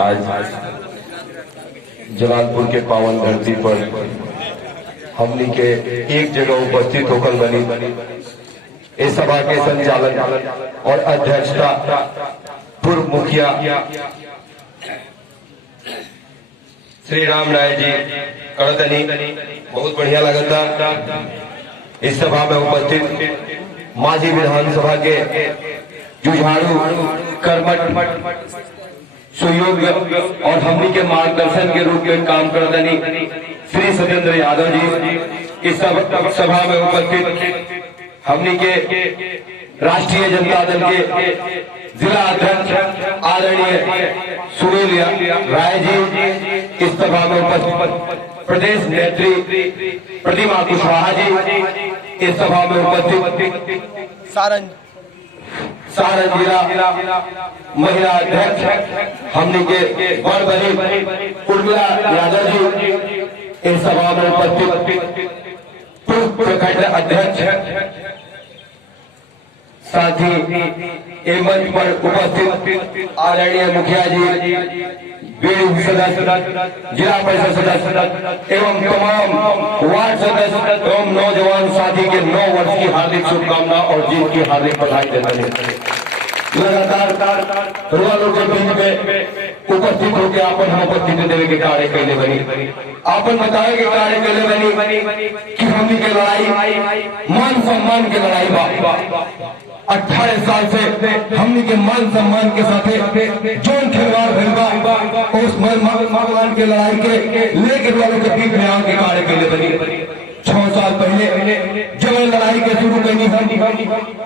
आज जलालपुर के पावन धरती पर हमनी के एक जगह उपस्थित होकर बनी इस सभा के संचालन और अध्यक्षता पूर्व मुखिया श्री राम नायक जी करतनी। बहुत बढ़िया लगता इस सभा में उपस्थित माजी विधानसभा के जुझारू कर्मठ सुयोग्य और हमनी के मार्गदर्शन के रूप में काम करतनी श्री सत्येंद्र यादव जी। इस सभा में उपस्थित हमनी के राष्ट्रीय जनता दल के जिला अध्यक्ष आदरणीय सुनील राय जी। इस सभा में उपस्थित प्रदेश नेत्री प्रतिमा कुशवाहा जी। इस सभा में उपस्थित सारण जिला महिला अध्यक्ष हमनी के बड़ बनी उर्मिला यादव जी। इस सभा में उपस्थित पूर्व प्रखंड अध्यक्ष साथ ही मंच पर उपस्थित आदरणीय मुखिया जी, बीडीओ सदस्य, जिला परिषद सदस्य एवं तमाम वार्ड सदस्य एवं नौजवान साथी के 9 वर्ष की हार्दिक शुभकामना और जीत की हार्दिक बधाई देते हैं। लगातार रोलों के बीच में उपस्थित होकर आपन हम उपस्थिति देवे के कार्य कैले बनी आपन बतावे के कार्य कैले बनी कि हमनी के लड़ाई मान सम्मान के लड़ाई बा। 18 साल से हमनी के मान सम्मान के साथ जोन खिलवाड़ भइल बा उस मान के लड़ाई के लेकर वालों के बीच में आके कार्य कैले बनी। 6 साल पहले जब लड़ाई के शुरू करनी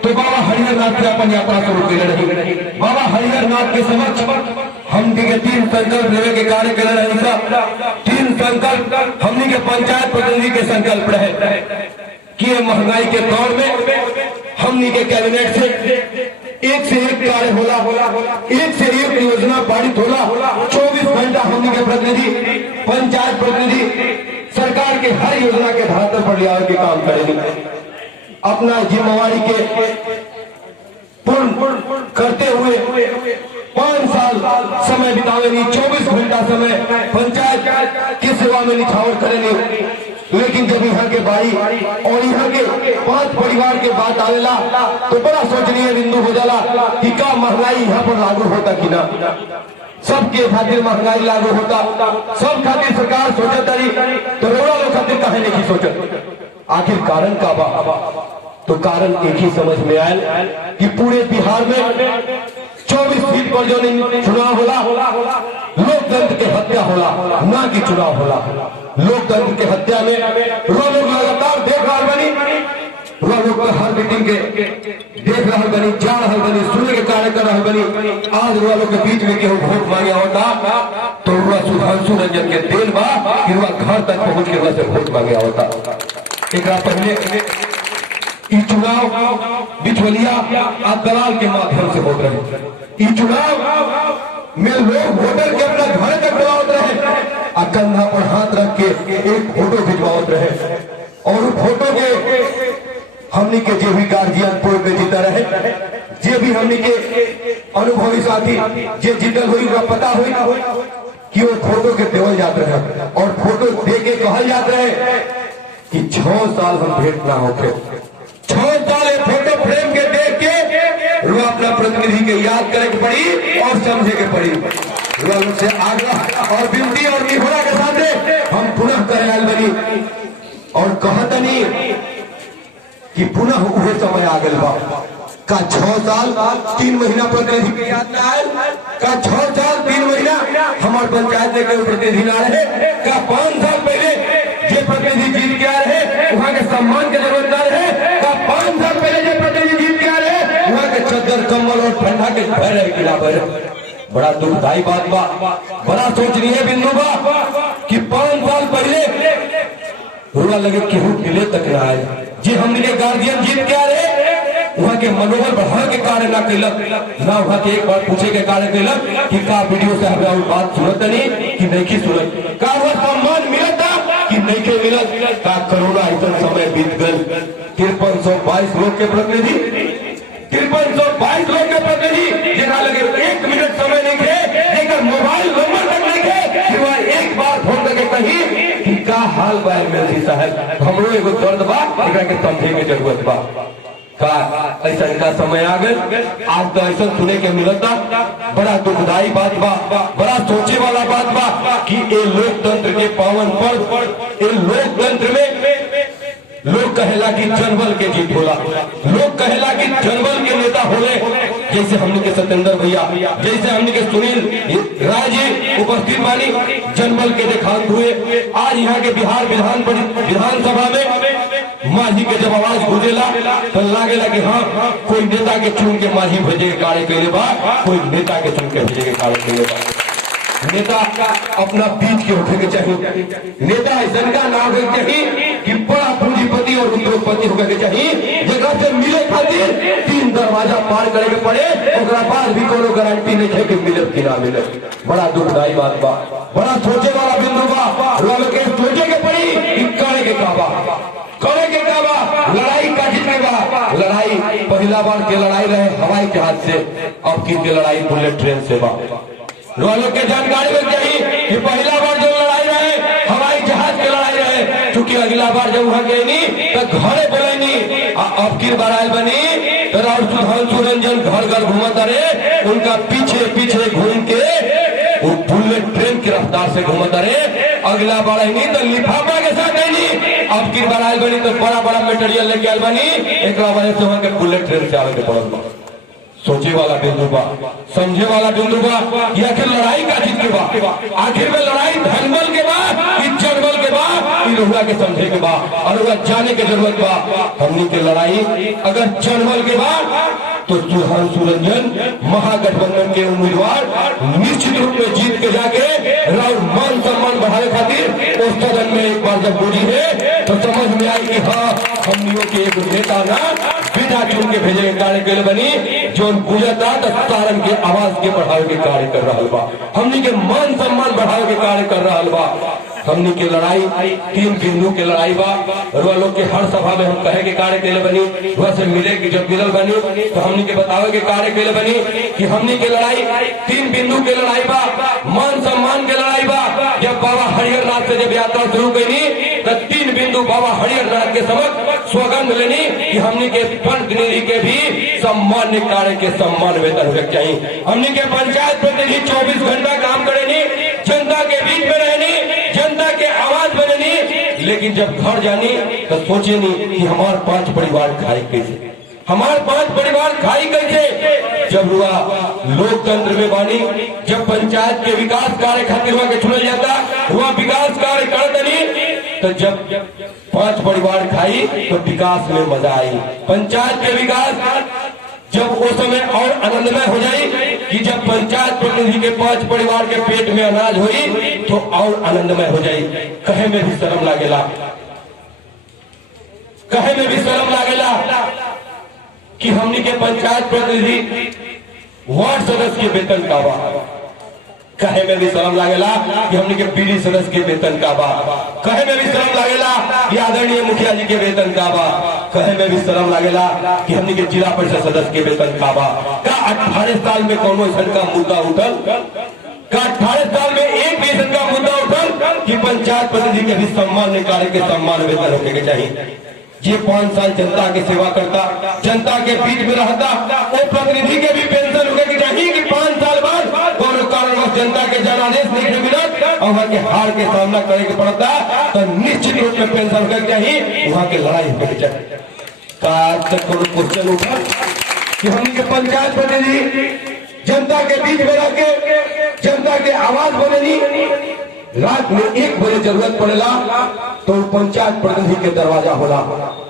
तो बाबा हरिहर नाथ से अपन यात्रा शुरू कर रही। बाबा हरिहर नाथ के समक्ष हमनी के 3 संकल्प लेवे के कार्य कर रही। 3 संकल्प हमनी के पंचायत प्रतिनिधि के संकल्प रहे कि महंगाई के दौर में हमनी के कैबिनेट से एक से एक कार्य होला, एक से एक योजना पारित होला। 24 घंटा हमनी के प्रतिनिधि पंचायत प्रतिनिधि सरकार के हर योजना के धरातल पर ले के काम करेंगे। अपना जिम्मेवारी के पूर्ण करते हुए 5 साल समय बितावेंगे। 24 घंटा समय पंचायत की सेवा में निछावर करेंगे। लेकिन जब यहाँ के बारी और यहाँ के 5 परिवार के बात आवेला तो बड़ा सोचनीय बिंदु हो जाला कि क्या महंगाई यहाँ पर लागू होता कि ना। सबके खातिर महंगाई लागू होता, सब खातिर सरकार सोचत रही तो रोड़ा लोग खातिर काहे नहीं सोचत। आखिर कारण का बा तो कारण एक ही समझ में आया कि पूरे बिहार में 24 सीट पर जो चुनाव होला लोकतंत्र के हत्या होला, ना कि चुनाव होला। लोकतंत्र के हत्या में लोग लगातार देख रहा बनी, लोग हर मीटिंग के देख रहा बनी, जा रहा बनी, सुनने के कार्य कर रहा बनी। आज वालों के बीच में केहू वोट मांगे होता तो सुधांशु रंजन के देन बा कि घर तक पहुंच के वैसे वोट मांगे होता। एक पहले ये चुनाव बिचवलिया आप दलाल के माध्यम से होते रहे। ये चुनाव में लोग वोटर के अपना घर तक बुलावत रहे, कंधा पर हाथ रख के एक फोटो भिजवावत रहे और फोटो के हमनी के जो भी गार्जियन पूर्व में जीता रहे, जे भी हमनी के अनुभवी साथी जे जीतल हुई पता हुई कि वो फोटो के देवल जाते रहे और फोटो दे के कहल जाते रहे कि 6 साल हम भेंट ना होते। 6 साल फोटो फ्रेम के देख के अपना प्रतिनिधि के याद करे के पड़ी और समझे के पड़ी। से आग्रह और विनती और निहोरा के साथ हम पुनः करे आल बनी और कहतनी कि पुनः वह समय आ गल बा का 6 साल 3 महीना प्रतिनिधि के याद ना आयल का 6 साल 3 महीना हमारे पंचायत में कोई प्रतिनिधि ना रहे का 5 साल पहले जो प्रतिनिधि जीत गया रहे वहाँ के सम्मान की जरूरत ना रहे का 5 साल पहले जो प्रतिनिधि जीत गया रहे वहाँ के चद्दर कम्बल और ठंडा के भय रहे। बड़ा दुखदायी बात बा, बड़ा सोचनीय बिंदु बा कि 5 साल पहले रुआ लगे केहू मिले तक ना आए जी हमने गार्जियन जीत के आ रहे वहाँ के मनोबल बढ़ा के कार्य ना कैलक ना वहाँ के एक बार पूछे के कार्य कैलक कि का वीडियो से हमें बात सुनत नहीं कि नहीं सुनत का वह सम्मान मिलता कि नहीं के मिलत का कोरोना ऐसा समय बीत गल 5322 लोग के प्रतिनिधि 5322 लोग के प्रतिनिधि जहाँ लगे 1 मिनट समय नहीं थे लेकर मोबाइल साहब हमरो एगो दर्द बा, एकरा के समझे के जरूरत बा। का ऐसा का समय आ गए, आज तो ऐसा सुने के मिलता, बड़ा दुखदाई बात बा, बड़ा सोचे वाला बात बा कि ये लोकतंत्र के पावन पर्व, ये लोकतंत्र में लोग कहेला कि जनबल के जीत होला, लोग कहेला कि जनबल के नेता होले, जैसे हमने के सत्येंद्र भैया, जैसे हमने के सुनील राय जी उपस्थित वाली जनबल के देखांत हुए। आज यहाँ के बिहार विधानसभा में माही के जब आवाज गूंजेला तो लागेला कि हाँ कोई नेता के चुन के माही भेजे के कार्य कैले बा, कोई नेता के चुन के भेजे के कार्य कैले बा। नेता अपना बीच के होने के चाहिए, नेता ऐसा का ना होने के चाहिए कि बड़ा पूंजीपति और उद्योगपति होने के चाहिए, जगह से मिले खातिर 3 दरवाजा पार करे के पड़े, ओकरा बाद भी कोनो गारंटी नहीं है कि मिले कि ना मिले। बड़ा दुखदाई बात बा, बड़ा सोचे वाला बिंदु बा। लोग के सोचे के पड़ी कि करे के काबा, करे के काबा, लड़ाई का जीतने बा। लड़ाई पहला बार के लड़ाई रहे हवाई जहाज से, अब की लड़ाई बुलेट ट्रेन से बा। लोगों के जानकारी में चाहिए कि पहला बार जो लड़ाई रहे हवाई जहाज की लड़ाई रहे, क्योंकि अगला बार जब वहां गए नहीं तो घरे बोले नहीं, अब की बार बनी तो सुधांशु रंजन घर घर घूमता रहे, उनका पीछे पीछे घूम के वो बुलेट ट्रेन की रफ्तार से घूमता रहे। अगला बार नहीं तो लिफाफा के साथ नहीं, अब की बार बनी तो बड़ा बड़ा मटेरियल लेके आल बनी, एक वजह से वहां के बुलेट ट्रेन से आवे के पड़ल। सोचे वाला बिंदु बा, समझे वाला बिंदु बा कि आखिर लड़ाई का जीत के बा, आखिर में लड़ाई धनबल के बा कि जनबल के बा, रहुआ के समझे के बा और रहुआ जाने के जरूरत बा। हमनी के लड़ाई अगर जनबल के बा तो सुधांशु रंजन महागठबंधन के उम्मीदवार निश्चित रूप में जीत के जाके राउर मान सम्मान बढ़ाने खातिर उस सदन में एक बार जब बोली है तो समझ में आई कि हाँ हमनियों के एक नेता ना बिना चुन के भेजे के कार्य के बनी, जो गुजरता तो सारन के आवाज के बढ़ावे के कार्य कर रहा बा, हमनी के मान सम्मान बढ़ावे के कार्य कर रहा बा। हमनी के लड़ाई 3 बिंदु के लड़ाई बा, और लोग के हर सभा में हम कहे के कार्य के बनी, वह से मिले कि जब मिलल बनी तो हमनी के बतावे के कार्य के बनी कि हमनी के लड़ाई 3 बिंदु के लड़ाई बा, मान सम्मान के लड़ाई बा। जब बाबा हरिहर नाथ से जब यात्रा शुरू करी तो 3 बिंदु बाबा हरिहर नाथ के समक्ष सौगंध लेनी कि हमनी के प्रतिनिधि के भी सम्मान्य कार्य के सम्मान वेतन होना चाहिए। हमनी के पंचायत प्रतिनिधि 24 घंटा काम करेनी, जनता के बीच में रहनी, जनता के आवाज बनेनी, लेकिन जब घर जानी तो सोचे नहीं कि हमारे 5 परिवार खाई कैसे, हमारे 5 परिवार खाई कैसे। जब हुआ लोकतंत्र में बानी, जब पंचायत के विकास कार्य खातिर हुआ के चुनल जाता, हुआ विकास कार्य करत नहीं, तो जब 5 परिवार खाई तो विकास में मजा आई। पंचायत के विकास जब वो समय और आनंदमय हो जाए कि जब पंचायत प्रतिनिधि के 5 परिवार के पेट में अनाज हुई तो और आनंदमय हो जाए। कहे में भी शर्म लागेला, कहे में भी शर्म लागेला कि हमनी के पंचायत प्रतिनिधि वार्ड सदस्य के वेतन का बा, कहे में भी शर्म लागेला कि हमनी के पीढ़ी सदस्य के वेतन का बा, कहे में भी शर्म लागेला कि आदरणीय मुखिया जी के वेतन का बा, कहे में भी शर्म लागेला कि हमनी के जिला परिषद सदस्य के वेतन का बा। का 18 साल में कौनो ऐसा का मुद्दा उठल, का 18 साल में एक भी ऐसा का मुद्दा उठल कि पंचायत प्रतिनिधि के भी सम्मान कार्य के सम्मान वेतन होने के चाहिए। ये 5 साल जनता की सेवा करता, जनता के बीच में रहता, वो प्रतिनिधि के भी पेंशन होने की चाहिए कि 5 साल बाद कोनो कारणवश जनता के जनादेश नहीं मिलत और वहाँ के हार के सामना करे के पड़ता तो निश्चित रूप में पेंशन होने की चाहिए, वहाँ के लड़ाई होने की चाहिए। का तक कोनो क्वेश्चन उठा कि हम के पंचायत प्रतिनिधि जनता के बीच में रह के जनता के आवाज बनेनी, रात में 1 बजे जरूरत पड़ेला तो पंचायत प्रतिनिधि के दरवाजा होला,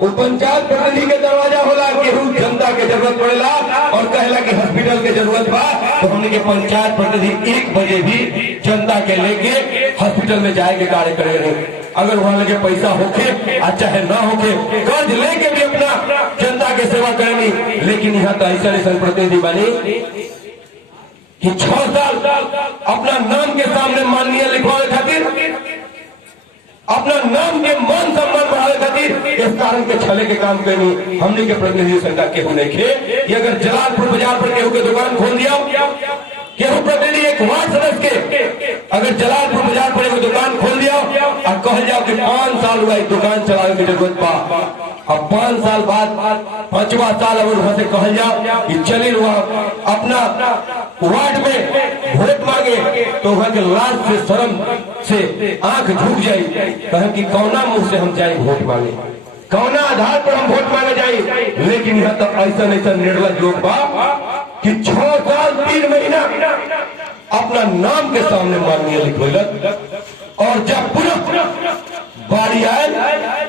वो पंचायत प्रतिनिधि के दरवाजा होला, केहू जनता के जरूरत पड़ेला और कहेला कि हॉस्पिटल के जरूरत बा तो हमने के पंचायत प्रतिनिधि 1 बजे भी जनता के लेके हॉस्पिटल में जाए के कार्य करेंगे। अगर वहां लगे पैसा होके चाहे ना होके कर्ज लेके भी अपना जनता के सेवा करेंगे, लेकिन यहाँ तो ऐसा प्रतिनिधि बनी कि 6 साल अपना नाम के सामने माननीय लिखवाने खातिर, अपना नाम के मान सम्मान बढ़ाने खातिर इस कारण के छले के काम करनी हमने के प्रतिनिधि संख्या केहू नहीं खे कि अगर जलालपुर बाजार पर केहू के दुकान खोल दिया, केहू प्रतिनिधि एक वार्ड सदस्य के अगर जलालपुर बाजार पर एक दुकान खोल दिया और कह जाओ कि 5 साल साल हुआ दुकान चलावे की जरूरत बा। अब 5 साल बाद 5वां साल अगर वहां से कहल जाओ कि चलिए वहां अपना वार्ड में वोट मांगे तो वहां के लाज से शर्म से आंख झुक जाए, कहें कि कौना मुंह से हम जाए वोट मांगे, कौना आधार पर हम वोट मांगे जाए। लेकिन यहाँ तक ऐसा निर्लज लोग बा कि 6 साल 3 महीना अपना नाम के सामने माननीय लिखवेलक, और जब पूरा बारी आए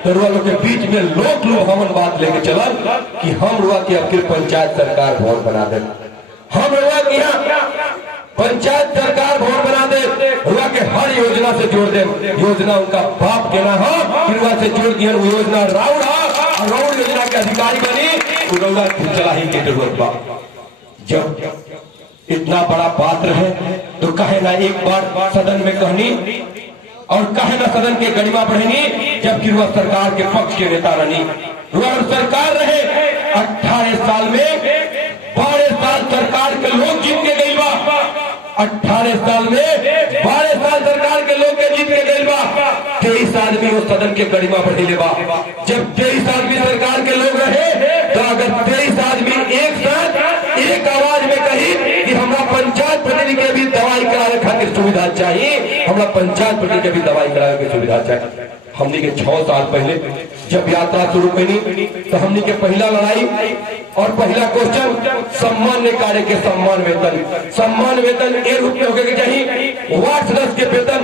तो रुआ लोग के बीच में लोग हमन बात लेके चलल कि हम रुआ की अब पंचायत सरकार भवन बना दे, हम रुआ की यहाँ पंचायत सरकार भवन बना दे, रुआ के हर योजना से जोड़ दे। योजना उनका बाप के ना हो, रुआ से जोड़ दिया योजना राउड और राउड योजना के अधिकारी बनी रौला चला ही की जरूरत बा। जब इतना बड़ा पात्र है तो कहे ना एक बार सदन में कहनी और कहे ना सदन के गरिमा बढ़नी, जबकि वह सरकार के पक्ष के नेता रहनी। वह सरकार रहे 18 साल में 12 साल सरकार के लोग जीत के गई बा, 18 साल में 12 साल सरकार के लोग के जीत के गई बा। 23 आदमी वो सदन के गरिमा बढ़ेले बा। जब 23 आदमी सरकार के लोग रहे तो अगर 23 आदमी एक साथ एक आवाज में कही कि हमरा पंचायत प्रतिनिधि के भी दवाई करावे खातिर सुविधा चाहिए, हमरा पंचायत प्रतिनिधि के भी दवाई करावे की सुविधा चाहिए। हमने के 6 साल पहले जब यात्रा शुरू करी तो हमने के पहला लड़ाई और पहला क्वेश्चन सम्मान्य कार्य के सम्मान वेतन 1 रुपये होके चाहिए। वार्ड सदस्य के वेतन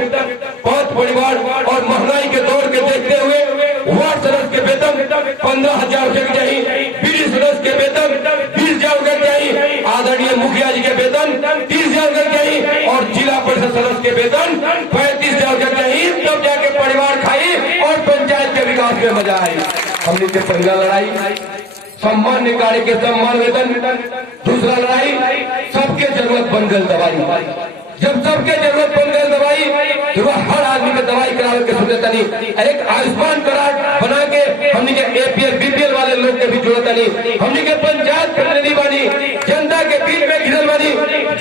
5 परिवार और महंगाई के दौर के देखते हुए वार्ड सदस्य के वेतन 15,000 रुपये के चाहिए। बीडी सदस्य के वेतन 20,000 रुपये चाहिए। आदरणीय मुखिया जी के वेतन 30,000 रुपये चाहिए और जिला परिषद सदस्य के वेतन 35,000 रुपये चाहिए। तब जाके परिवार खाई और पंचायत के विकास में मजा आई। हमने के पहला लड़ाई सम्मान्य कार्य के सम्मान वेतन, दूसरा लड़ाई सबके जरूरत बन गई दवाई। जब सबके जरूरत बन गई दवाई तो वह हर आदमी को दवाई करावे के सुनता नहीं। एक आयुष्मान कार्ड बना के हमने के APL BPL वाले लोग के भी जरूरत नहीं। हमने के पंचायत प्रतिनिधि बनी, जनता के बीच में घिरल बनी,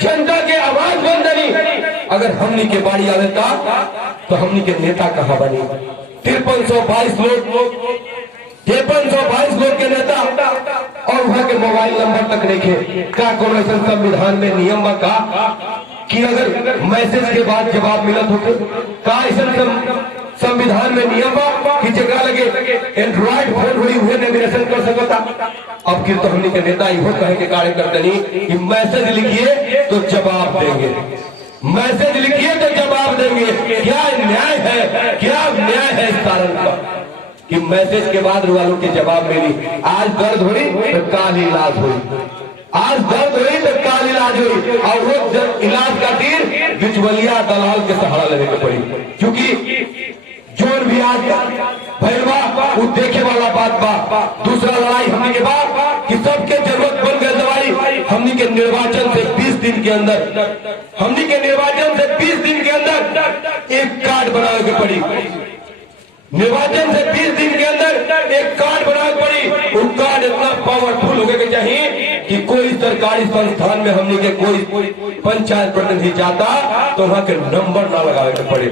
जनता के आवाज बन बनी। अगर हमने के बारी आवे तो हमने के नेता कहाँ बनी? 5322 लोग 5322 लोग के नेता और वहां के मोबाइल नंबर तक नहीं थे। का कोनो ऐसा संविधान में नियम का कि अगर मैसेज के बाद जवाब मिलत होते? का ऐसा संविधान में नियम कि जगह लगे एंड्रॉइड फोन हुई हुए नॉमिनेशन कर सकता? अब फिर तो हमने के नेता इहो कहे के कार्य करते नहीं कि मैसेज लिखिए तो जवाब देंगे, मैसेज लिखिए तो जवाब देंगे। क्या न्याय है, क्या न्याय है इस कारण का कि मैसेज के बाद वालों के जवाब मिली? आज दर्द हुई तो काल इलाज हुई, आज दर्द हुई तो काल इलाज हुई। और वो इलाज का तीर बिचवलिया दलाल के सहारा लेने को पड़ी, क्योंकि जोन भी आज भैरवा वो देखे वाला बात बा। दूसरा लड़ाई हमने के बाद कि सबके जरूरत बन गई दवाई। हमने के निर्वाचन से 20 दिन के अंदर, हमने के निर्वाचन से 20 दिन के अंदर एक कार्ड बनाने की पड़ी। निर्वाचन से 20 दिन के अंदर एक कार्ड बनानी पड़ी। वो कार्ड इतना पावरफुल होने के चाहिए कि कोई सरकारी संस्थान में हमने के कोई पंचायत प्रतिनिधि जाता तो वहां के नंबर ना लगावे के पड़े।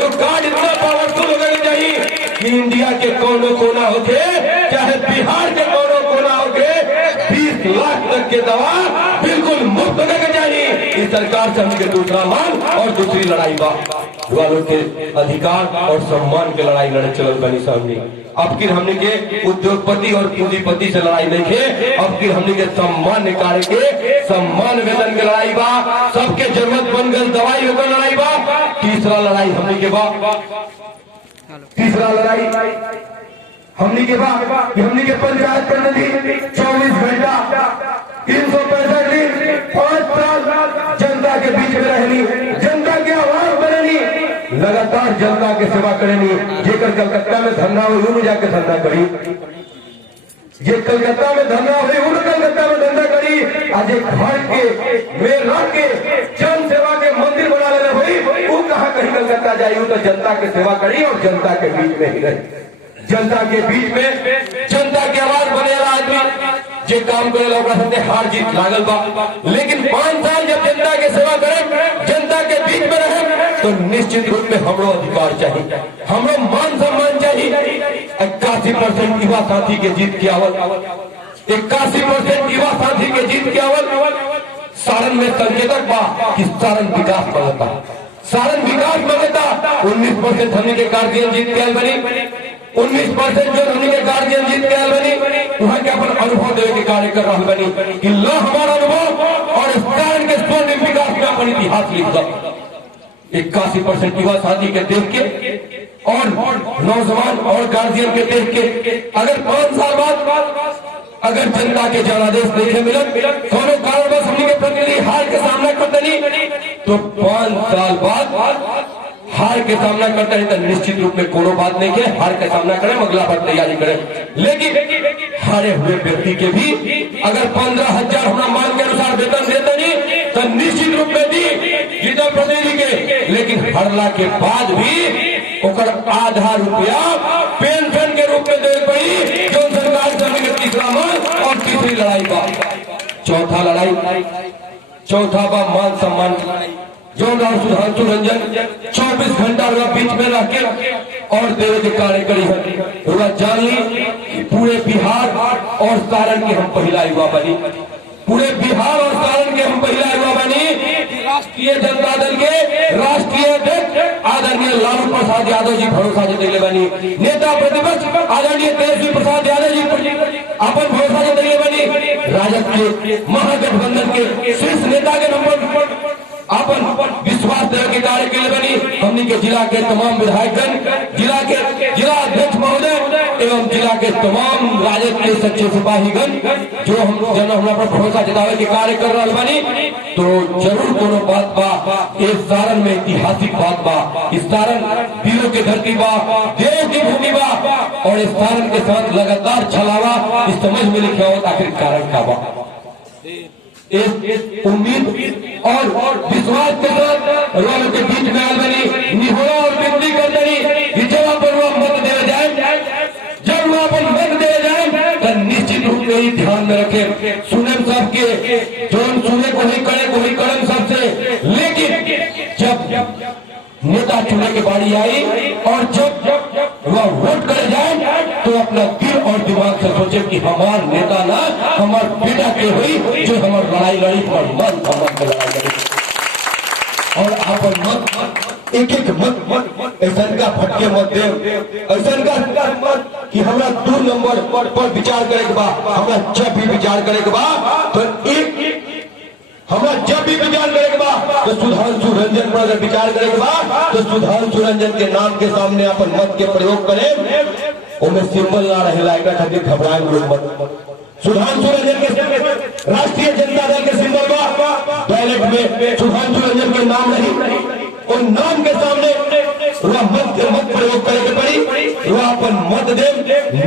वो कार्ड इतना पावरफुल होने के चाहिए कि इंडिया के कोनो कोना होके चाहे बिहार के कोनो कोना होके 20 लाख तक के दवा बिल्कुल मुफ्त होने के चाहिए। इस सरकार से हमके दूसरा मांग और दूसरी लड़ाई बा वालों के अधिकार और सम्मान के लड़ाई लड़े चलल बनी सामने। अब फिर हमने के उद्योगपति और पूंजीपति से लड़ाई नहीं है, अब फिर हमने के सम्मान कार्य के सम्मान वेतन के लड़ाई बा। सबके जरूरत बन गई दवाई होकर लड़ाई बा। तीसरा लड़ाई हमने के बा, तीसरा लड़ाई हमने के बा कि हमने के पंचायत प्रतिनिधि 24 घंटा 365 दिन 5 साल जनता के बीच में रहनी, जनता की आवाज बननी, लगातार जनता के सेवा करनी। जेकर कलकत्ता में धंधा हुई उन्हें जाके धंधा करी, जे कलकत्ता में धंधा हुई उन्हें कलकत्ता में धंधा करी। आज एक घर के में रह के जन सेवा के मंदिर बना लेने हुई, वो कहाँ कहीं कलकत्ता जाई? वो तो जनता की सेवा करी और जनता के बीच में ही रही। जनता के बीच में जनता की आवाज बनेला आदमी जे काम करे हार जीत लागल बा। लेकिन 5 साल जब जनता के सेवा करे, जनता के बीच में रहे तो निश्चित रूप में हमरो अधिकार चाहिए, हमरो मान सम्मान चाहिए। 81% युवा साथी के जीत के आवल, 81% युवा साथी के जीत के आवल सारण में संकेतक बा कि सारण विकास मांगता, सारण विकास मांगता। 19% हमने के गार्जियन जीत के आयल बनी, 19% जो हमने के गार्जियन जीत के आयल बनी, वहां के अपन अनुभव देवे के कार्य कर रहा बनी कि लो हमारा अनुभव और सारण के स्वर्णिम विकास में अपन इतिहास लिख दो। 81% युवा साथी के देख के और नौजवान और गार्जियन के देख के अगर 5 साल बाद अगर जनता के जनादेश देखे मिलन दोनों कारणवश हमने के प्रतिनिधि हार के सामना करते नहीं, तो 5 साल बाद हार के सामना करते हैं तो निश्चित रूप में कोनो बात नहीं के हार का सामना करें, अगला बार तैयारी करें। लेकिन हारे हुए व्यक्ति के भी अगर 15,000 हमारा मांग के अनुसार वेतन देते नहीं तो निश्चित रूप में दी जीता प्रतिनिधि के, लेकिन हरला के बाद भी ओकर आधा रुपया पेंशन के रूप में दे पड़ी जो सरकार से तीसरा मान और तीसरी लड़ाई बा। चौथा बा मान सम्मान जो सुधांशु रंजन 24 घंटा बीच में रह के और देवे के कार्य करी है। जान ली पूरे बिहार और सारण के हम पहला युवा बनी, पूरे बिहार और सारण के हम पहला युवा बनी। राष्ट्रीय जनता दल के राष्ट्रीय अध्यक्ष आदरणीय लालू प्रसाद यादव जी भरोसा जतैले बनी, नेता प्रतिपक्ष आदरणीय तेजस्वी प्रसाद यादव जी अपन भरोसा जतैले बनी, राजद के महागठबंधन के शीर्ष नेता के नंबर अपन विश्वास देने के कार्य के लिए बनी। हमने के जिला के तमाम विधायकगण, जिला अध्यक्ष महोदय एवं जिला के तमाम राजद के सच्चे सिपाहीगण जो हम हमरा पर भरोसा जतावे के कार्य कर रहा बनी, तो जरूर कोनो बात बा इस सारण में ऐतिहासिक बात बा। इस सारण वीरों की धरती बा, देव की भूमि बा और इस सारण के साथ लगातार छलावा इस समझ में लिखा हो आखिर कारण का बा। इस उम्मीद और विश्वास के साथ रोल के बीच में बनी निहोरा और विनती कर रही कि जब अपन वो मत दे जाए, जब वो अपन मत दे जाए तो निश्चित रूप में ही ध्यान में रखे सुने सबके जो सुने को ही करे को ही करम सबसे। लेकिन जब नेता चुने की बारी आई और जब वह वोट करे जाए तो अपना दिल और दिमाग से सोचे कि हमार नेता ना हमार बेटा के हुई जो हमार लड़ाई लड़ी और मन सम्मान के लड़ाई लड़ी और अपन मत एक मत ऐसा का भटके मत दे, ऐसा का मत कि हमरा 2 नंबर पर विचार करे के बाद हमरा जब भी विचार करे के बाद तो हमरा जब भी विचार करे के बाद तो सुधांशु रंजन पर अगर विचार करे के बाद तो सुधांशु रंजन के नाम के सामने अपन मत के प्रयोग करें, उनमें सिंबल ना रहेला एक खातिर घबराए लोग मत। सुधांशु रंजन के राष्ट्रीय जनता दल के सिंबल बा, बैलेट में सुधांशु रंजन के नाम नहीं, उन नाम के सामने मत प्रयोग करे के पड़ी, वह अपन मत दे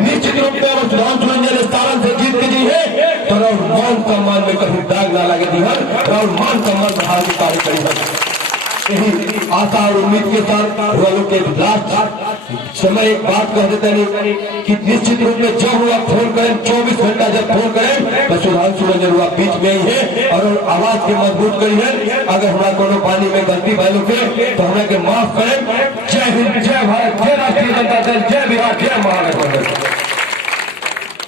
निश्चित रूप में सुधांशु रंजन सारण से जीत के जी है तो मान सम्मान में कभी दाग ना लगे दी और मान सम्मान बढ़ा के कार्य करी। यही आशा और उम्मीद के साथ वालों के लास्ट समय एक बात कह देते नहीं कि निश्चित रूप में जब हुआ फोन करें 24 घंटा जब फोन करें तो सुधांशु रंजन हुआ बीच में ही है और आवाज के मजबूत करी है। अगर हमारा कोनो पानी में गलती भाई लोग तो हमें के माफ करें। जय हिंद, जय भारत, जय राष्ट्रीय जनता दल, जय बिहार, जय महागठबंधन।